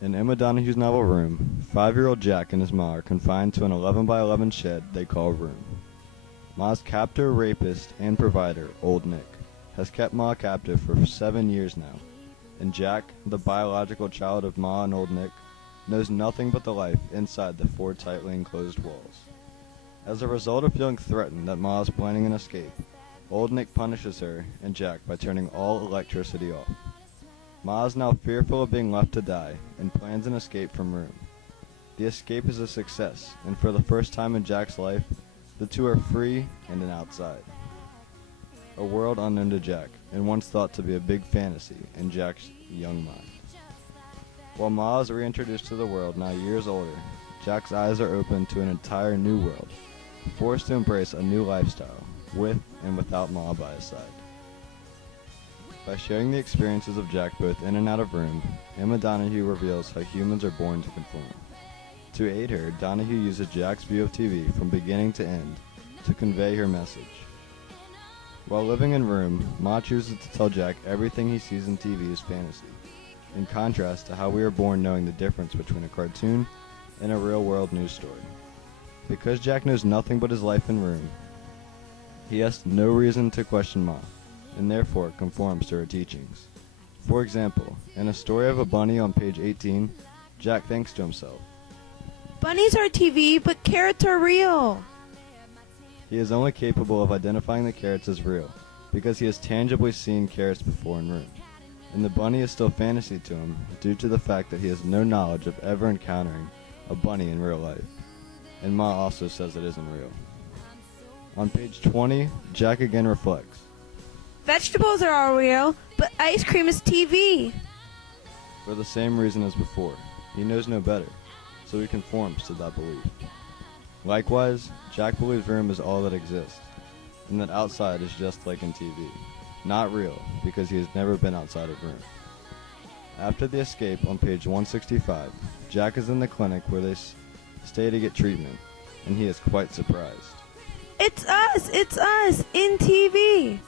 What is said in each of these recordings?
In Emma Donohue's novel Room, 5-year-old Jack and his ma are confined to an 11 by 11 shed they call Room. Ma's captor, rapist, and provider, Old Nick, has kept Ma captive for 7 years now, and Jack, the biological child of Ma and Old Nick, knows nothing but the life inside the 4 tightly enclosed walls. As a result of feeling threatened that Ma is planning an escape, Old Nick punishes her and Jack by turning all electricity off. Ma is now fearful of being left to die and plans an escape from Room. The escape is a success, and for the first time in Jack's life, the two are free and an outside. A world unknown to Jack, and once thought to be a big fantasy in Jack's young mind. While Ma is reintroduced to the world now years older, Jack's eyes are open to an entire new world, forced to embrace a new lifestyle, with and without Ma by his side. By sharing the experiences of Jack both in and out of Room, Emma Donohue reveals how humans are born to conform. To aid her, Donohue uses Jack's view of TV from beginning to end to convey her message. While living in Room, Ma chooses to tell Jack everything he sees in TV is fantasy, in contrast to how we are born knowing the difference between a cartoon and a real-world news story. Because Jack knows nothing but his life in Room, he has no reason to question Ma, and therefore conforms to her teachings. For example, in a story of a bunny on page 18, Jack thinks to himself, "Bunnies are TV, but carrots are real." he is only capable of identifying the carrots as real, because he has tangibly seen carrots before in Room, and the bunny is still fantasy to him due to the fact that he has no knowledge of ever encountering a bunny in real life, and Ma also says it isn't real. On page 20, Jack again reflects, Vegetables are all real, but ice cream is TV. for the same reason as before. He knows no better, so he conforms to that belief. Likewise, Jack believes Room is all that exists, and that outside is just like in TV. Not real, because he has never been outside of Room. After the escape on page 165, Jack is in the clinic where they stay to get treatment, and he is quite surprised. It's us, in TV.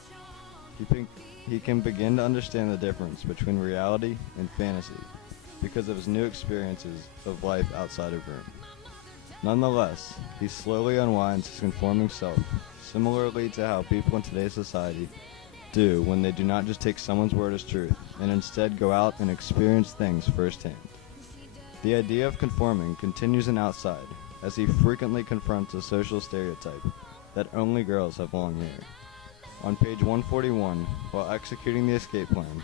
He can begin to understand the difference between reality and fantasy because of his new experiences of life outside of Room. Nonetheless, he slowly unwinds his conforming self, similarly to how people in today's society do when they do not just take someone's word as truth, and instead go out and experience things firsthand. The idea of conforming continues in Outside, as he frequently confronts a social stereotype that only girls have long hair. On page 141, while executing the escape plan,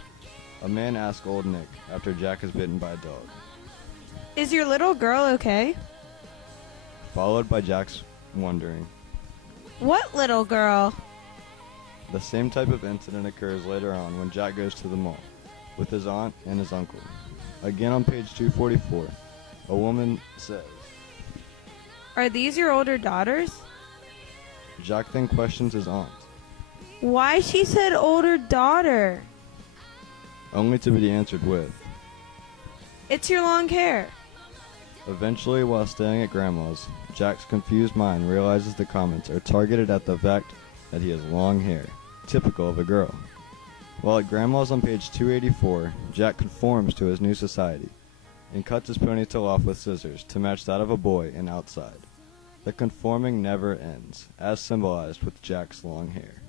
a man asks Old Nick after Jack is bitten by a dog, Is your little girl okay? followed by Jack's wondering. What little girl? The same type of incident occurs later on when Jack goes to the mall with his aunt and his uncle. Again on page 244, a woman says, Are these your older daughters? Jack then questions his aunt, Why she said older daughter? only to be answered with, It's your long hair. Eventually, while staying at Grandma's, Jack's confused mind realizes the comments are targeted at the fact that he has long hair, typical of a girl. While at Grandma's on page 284, Jack conforms to his new society and cuts his ponytail off with scissors to match that of a boy in Outside. The conforming never ends, as symbolized with Jack's long hair.